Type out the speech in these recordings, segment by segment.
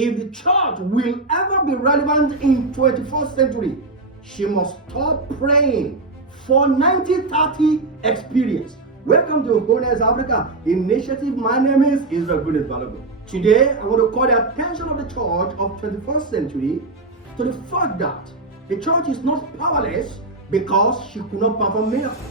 If the church will ever be relevant in 21st century, she must stop praying for 90-30 experience. Welcome to Wholeness Africa Initiative. My name is Israel Goodness Balogun. Today, I want to call the attention of the church of 21st century to the fact that the church is not powerless because she could not perform miracles.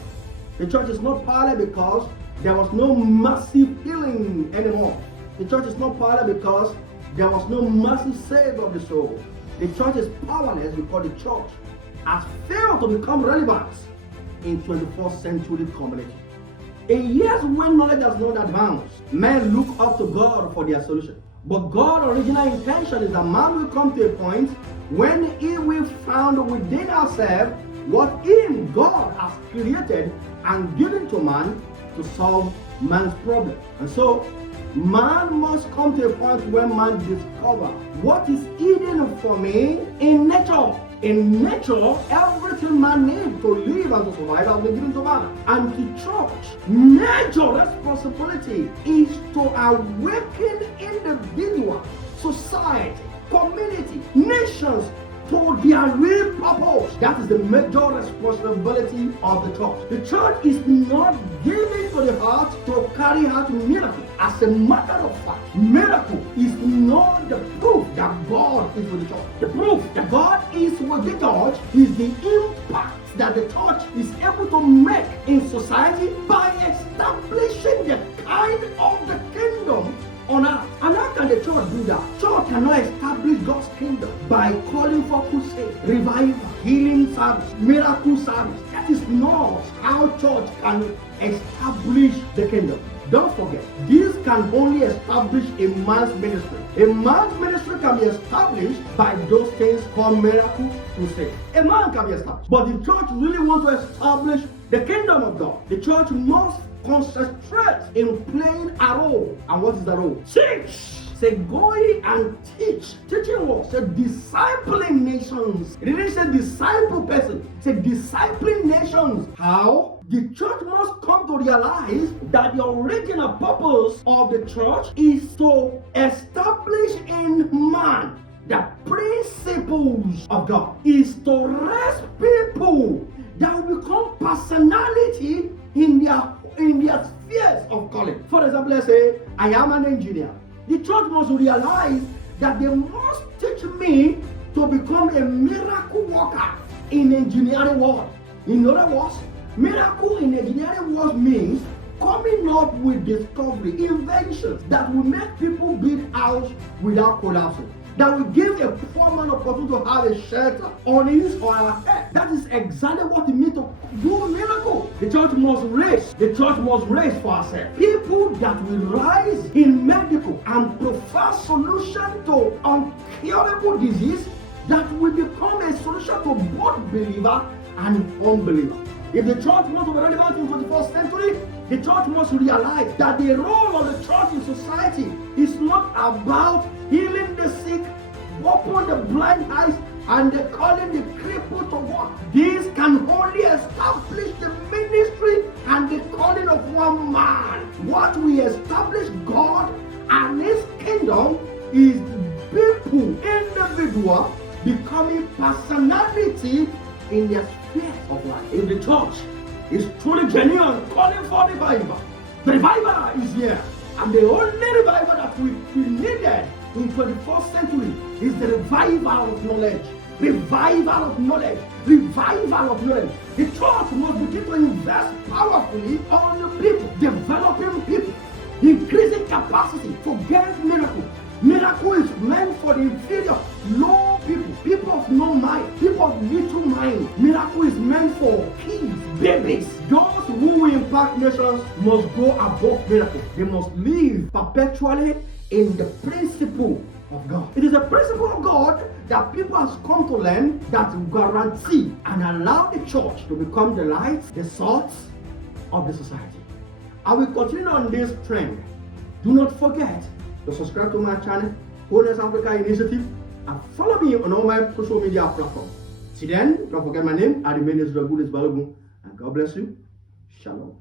The church is not powerless because there was no massive healing anymore. The church is not powerless because there was no massive save of the soul. The church is powerless because the church has failed to become relevant in 21st century community. In years when knowledge has not advanced, men look up to God for their solution. But God's original intention is that man will come to a point when he will find within ourselves what Him, God, has created and given to man to solve man's problem. And so, man must come to a point where man discovers what is hidden for me in nature. In nature, everything man needs to live and to survive has been given to man. And to church, major responsibility is to awaken individual, society, community, nations to their real purpose. That is the major responsibility of the church. The church is not given to the heart to carry out miracles. As a matter of fact, miracle is not the proof that God is with the church. The proof that God is with the church is the impact that the church is able to make in society by establishing the kind of the kingdom on earth. And how can the church do that? Church cannot establish God's kingdom by calling for crusade, revival, healing service, miracle service. That is not how church can establish the kingdom. Don't forget, this can only establish a man's ministry. A man's ministry can be established by those things called miracle, crusade. A man can be established. But the church really wants to establish the kingdom of God. The church must concentrate in playing a role. And what is the role? Teach. Say, go and teach. Teaching what? Say, discipling nations. It didn't say disciple person. Say, discipling nations. How? The church must come to realize that the original purpose of the church is to establish in man the principles of God. Is to raise people that will become personality in their spheres of calling. For example, let's say I am an engineer. The church must realize that they must teach me to become a miracle worker in engineering world. In other words, miracle in engineering world means coming up with discovery, inventions that will make people build house without collapsing. That will give a poor man opportunity to have a shelter on his or her head. That is exactly what it means to do a miracle. The church must raise. The church must raise for herself people that will rise in medical and provide solution to incurable disease that will become a solution to both believer and unbeliever. If the church wants to be relevant in 21st century, the church must realize that the role of the church in society is not about healing the sick, opening the blind eyes, and calling the cripple to walk. This can only establish the ministry and the calling of one man. What we establish God and His kingdom is people, individual, becoming personality in their sphere of life. If the church is truly genuine, calling for revival, the revival is here. And the only revival that we needed in 21st century is the revival of knowledge. Revival of knowledge. Revival of knowledge. The church must begin to invest powerfully on the people, developing people, increasing capacity to get miracles. Miracle is meant for the inferior, low people, people of no mind, people of little mind. Miracle is meant for kids, babies. Those who will impact nations must go above miracles. They must live perpetually in the principle of God. It is a principle of God that people have come to learn that will guarantee and allow the church to become the light, the salt of the society. I will continue on this trend. Do not forget to subscribe to my channel, Wholeness Africa Initiative, and follow me on all my social media platforms. Till then, don't forget my name. I remain Israel Goodness Balogun, and God bless you. Shalom.